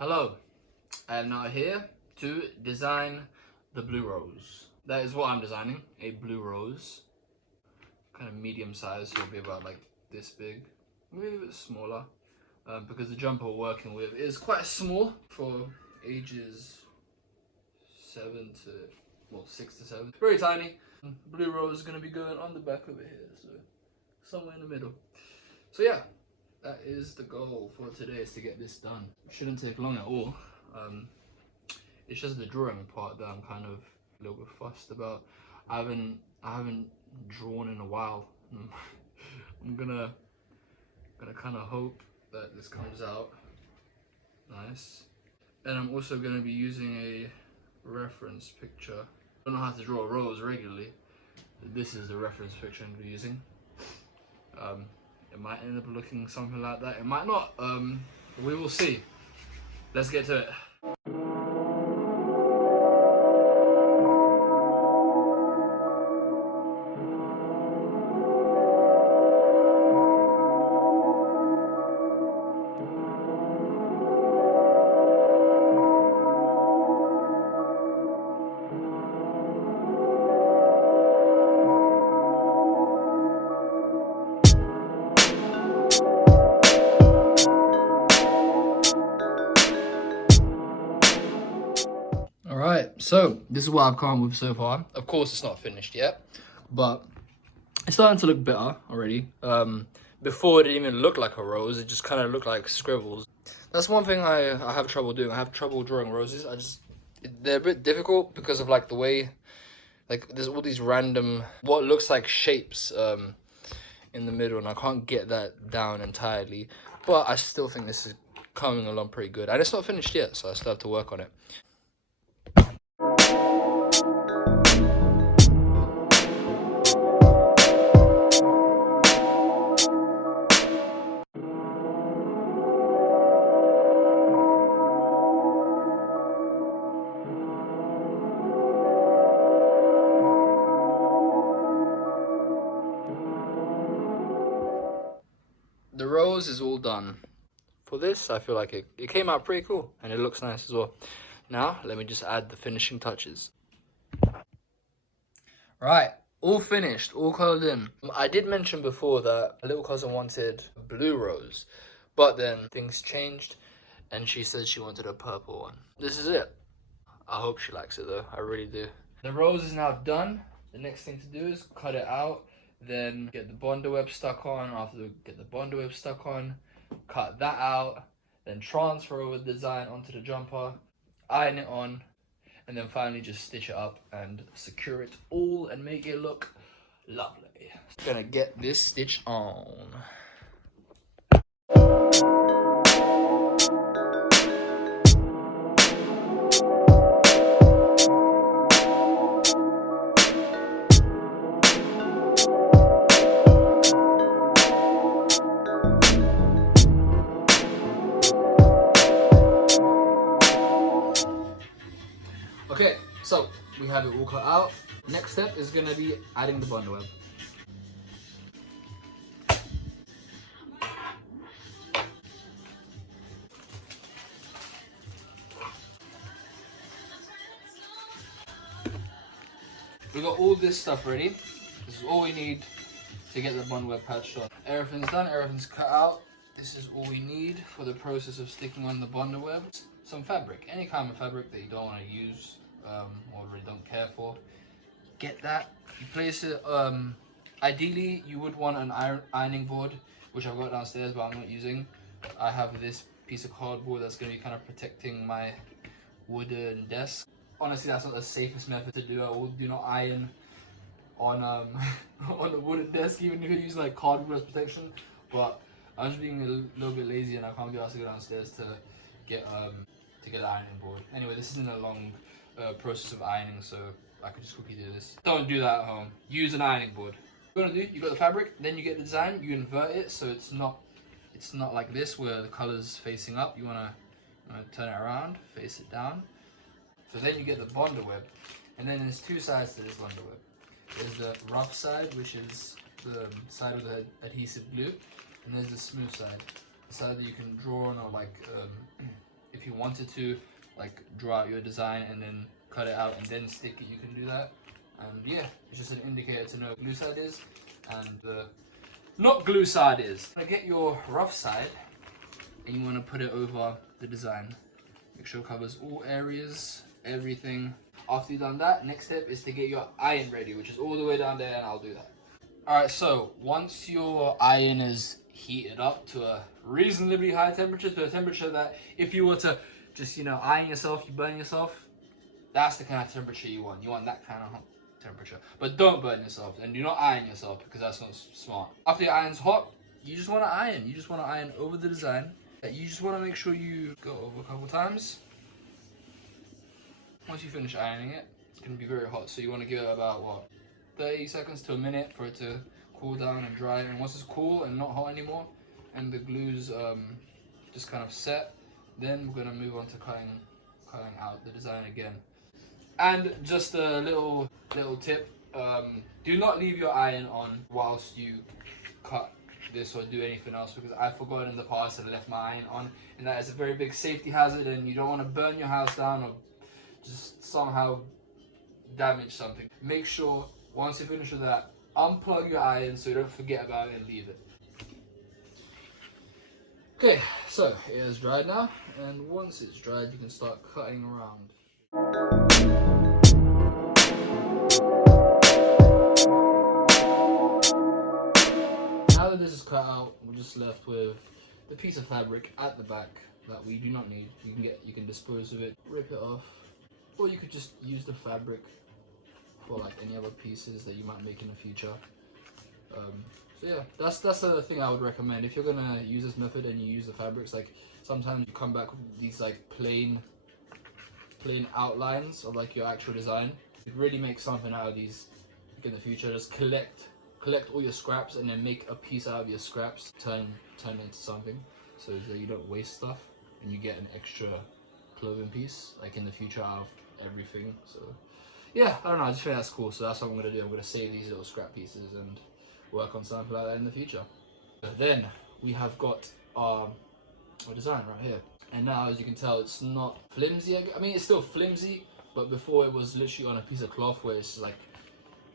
Hello, I am now here to design the blue rose. That is what I'm designing, a blue rose. Kind of medium size, so it'll be about like this big, maybe a bit smaller. Because the jumper we're working with is quite small for ages 6 to 7. Very tiny. Blue rose is going to be going on the back over here, so somewhere in the middle. So yeah, that is the goal for today, is to get this done. Shouldn't take long at all. It's just the drawing part that I'm kind of a little bit fussed about. I haven't drawn in a while. I'm gonna kind of hope that this comes out nice. And I'm also gonna be using a reference picture. I don't know how to draw a rose regularly. This is the reference picture I'm gonna be using. It might end up looking something like that. It might not. We will see. Let's get to it. Alright, so this is what I've come up with so far. Of course it's not finished yet, but it's starting to look better already. Before it didn't even look like a rose, it just kind of looked like scribbles. That's one thing I have trouble doing. I have trouble drawing roses. They're a bit difficult because of like the way, like there's all these random, what looks like shapes in the middle, and I can't get that down entirely. But I still think this is coming along pretty good. And it's not finished yet, so I still have to work on it. The rose is all done. For this, I feel like it came out pretty cool, and it looks nice as well. Now, let me just add the finishing touches. Right, all finished, all colored in. I did mention before that a little cousin wanted a blue rose, but then things changed, and she said she wanted a purple one. This is it. I hope she likes it though, I really do. The rose is now done. The next thing to do is cut it out, then get the bonder web stuck on. After we get the bonder web stuck on, cut that out, then transfer over the design onto the jumper, iron it on, and then finally just stitch it up and secure it all and make it look lovely. Gonna get this stitch on. Okay, so we have it all cut out. Next step is gonna be adding the bonder web. We got all this stuff ready. This is all we need to get the bond web patched on. Everything's done, everything's cut out. This is all we need for the process of sticking on the bonder web. Some fabric, any kind of fabric that you don't want to use or really don't care for. Get that, you place it, ideally you would want an ironing board, which I've got downstairs but I'm not using. I have this piece of cardboard that's going to be kind of protecting my wooden desk. Honestly, that's not the safest method to do it. Do not iron on on a wooden desk, even if you're using like cardboard as protection. But I'm just being a little bit lazy and I can't be asked to go downstairs to get the ironing board. Anyway, this isn't a long process of ironing, so I could just quickly do this. Don't do that at home. Use an ironing board. What you're gonna do, you got the fabric, then you get the design, you invert it so it's not like this where the color's facing up. You wanna turn it around, face it down. So then you get the bonder web, and then there's two sides to this bonder web. There's the rough side, which is the side with the adhesive glue, and there's the smooth side, the side that you can draw on, or like if If you wanted to like draw out your design and then cut it out and then stick it, you can do that. And yeah, it's just an indicator to know what glue side is and the not glue side is. To get your rough side, and you want to put it over the design. Make sure it covers all areas, everything. After you've done that, next step is to get your iron ready, which is all the way down there, and I'll do that. Alright, so once your iron is heated up to a reasonably high temperature, to a temperature that if you were to just, you know, iron yourself, you burn yourself, that's the kind of temperature you want. You want that kind of temperature. But don't burn yourself, and do not iron yourself, because that's not smart. After your iron's hot, you just want to iron. You just want to iron over the design. You just want to make sure you go over a couple times. Once you finish ironing it, it's going to be very hot, so you want to give it about, what, 30 seconds to a minute for it to cool down and dry. And once it's cool and not hot anymore, and the glue's just kind of set, then we're going to move on to cutting out the design again. And just a little tip, do not leave your iron on whilst you cut this or do anything else, because I've forgotten in the past and left my iron on, and that is a very big safety hazard, and you don't want to burn your house down or just somehow damage something. Make sure once you finish with that, unplug your iron so you don't forget about it and leave it. Okay, so it is dried now, and once it's dried you can start cutting around. Now that this is cut out, we're just left with the piece of fabric at the back that we do not need. You can dispose of it, rip it off, or you could just use the fabric for like any other pieces that you might make in the future. So yeah, that's the thing I would recommend if you're gonna use this method and you use the fabrics. Like sometimes you come back with these like plain outlines of like your actual design. You could really make something out of these in the future. Just collect all your scraps and then make a piece out of your scraps. Turn it into something so that you don't waste stuff and you get an extra clothing piece like in the future out of everything. So yeah, I don't know, I just think that's cool. So that's what I'm gonna do. I'm gonna save these little scrap pieces and work on something like that in the future. Then we have got our design right here, and now as you can tell, it's not flimsy. I mean, it's still flimsy, but before it was literally on a piece of cloth, where it's like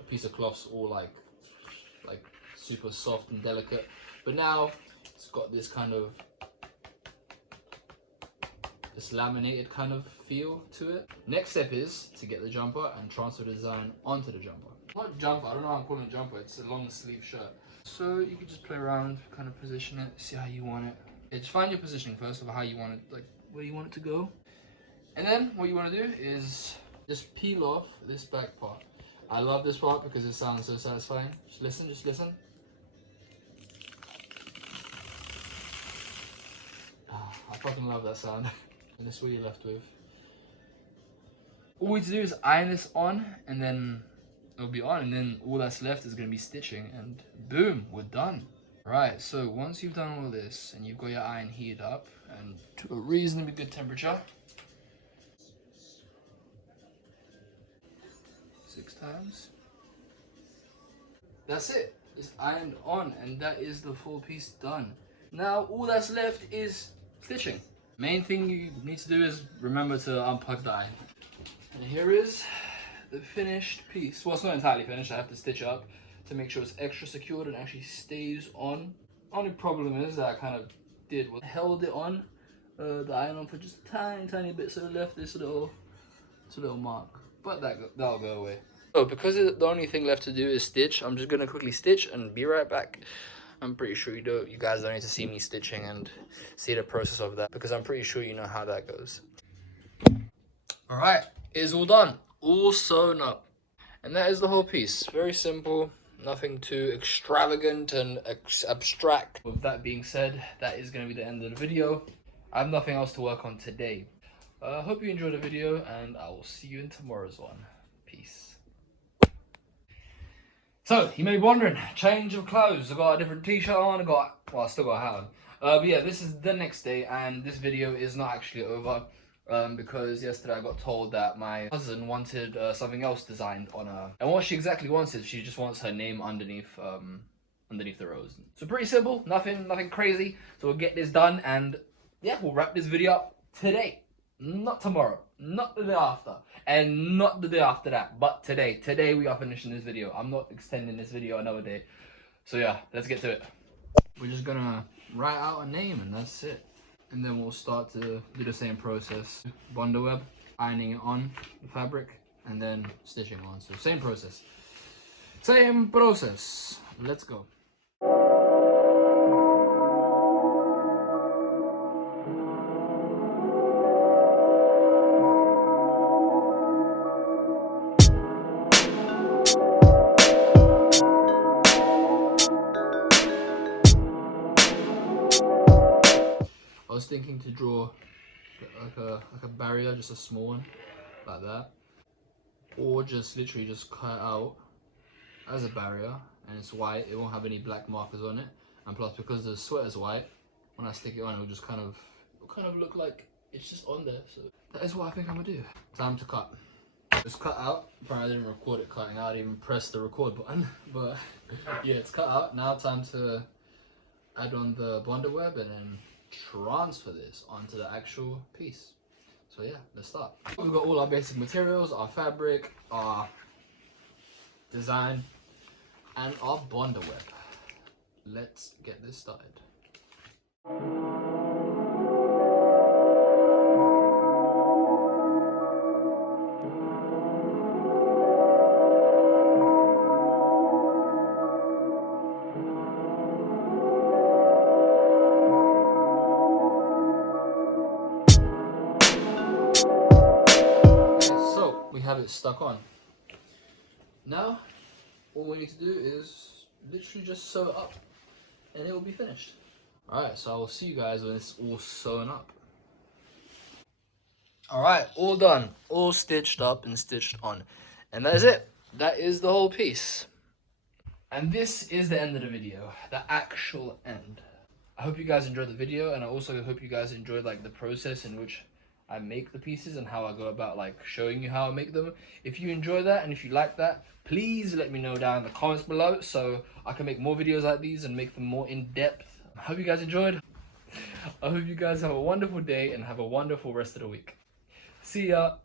a piece of cloth's all like super soft and delicate. But now it's got this kind of laminated kind of feel to it. Next step is to get the jumper and transfer the design onto the jumper. Not jumper, I don't know why I'm calling it jumper, it's a long sleeve shirt. So you can just play around, kind of position it, see how you want it. Yeah, just find your positioning first of how you want it, like where you want it to go. And then what you want to do is just peel off this back part. I love this part because it sounds so satisfying. Just listen. I fucking love that sound. And this is what you're left with. All we need to do is iron this on, and then it'll be on, and then all that's left is going to be stitching, and boom, we're done. Right, so once you've done all this and you've got your iron heated up and to a reasonably good temperature, 6 times, that's it. It's ironed on, and that is the full piece done. Now all that's left is stitching. Main thing you need to do is remember to unplug the iron. And here is the finished piece. Well, it's not entirely finished. I have to stitch it up to make sure it's extra secured and actually stays on. Only problem is that I kind of held it on the iron on for just a tiny bit, so it left this little mark. But that'll go away. So because the only thing left to do is stitch, I'm just gonna quickly stitch and be right back. I'm pretty sure you guys don't need to see me stitching and see the process of that, because I'm pretty sure you know how that goes. All right, it's all done, all sewn up, and that is the whole piece. Very simple, nothing too extravagant and abstract. With that being said, that is going to be the end of the video. I have nothing else to work on today. I hope you enjoyed the video, and I will see you in tomorrow's one. Peace. So, you may be wondering, change of clothes. I've got a different t-shirt on, I still got a hat on. But yeah, this is the next day, and this video is not actually over. Because yesterday I got told that my cousin wanted something else designed on her. And what she exactly wants is she just wants her name underneath the rose. So pretty simple, nothing crazy. So we'll get this done, and yeah, we'll wrap this video up. today, not tomorrow, not the day after, and not the day after that, but today. Today we are finishing this video. I'm not extending this video another day. So yeah, let's get to it. We're just gonna write out a name and that's it. And then we'll start to do the same process. Bundle web, ironing it on the fabric, and then stitching on. So same process. Same process. Let's go. I was thinking to draw like a barrier, just a small one, like that, or just literally just cut out as a barrier, and it's white. It won't have any black markers on it, and plus because the sweater's white, when I stick it on, it'll just kind of look like it's just on there. So that is what I think I'm gonna do. Time to cut. It's cut out. Apparently I didn't record it cutting out. I didn't even press the record button, but yeah, it's cut out. Now time to add on the bundle web and then transfer this onto the actual piece. So yeah, let's start. We've got all our basic materials, our fabric, our design, and our bundle web. Let's get this started. We have it stuck on. Now, all we need to do is literally just sew it up and it will be finished. Alright, so I will see you guys when it's all sewn up. Alright, all done. All stitched up and stitched on. And that is it. That is the whole piece. And this is the end of the video. The actual end. I hope you guys enjoyed the video, and I also hope you guys enjoyed like the process in which I make the pieces and how I go about like showing you how I make them. If you enjoy that and if you like that, please let me know down in the comments below so I can make more videos like these and make them more in depth. I hope you guys enjoyed. I hope you guys have a wonderful day and have a wonderful rest of the week. See ya.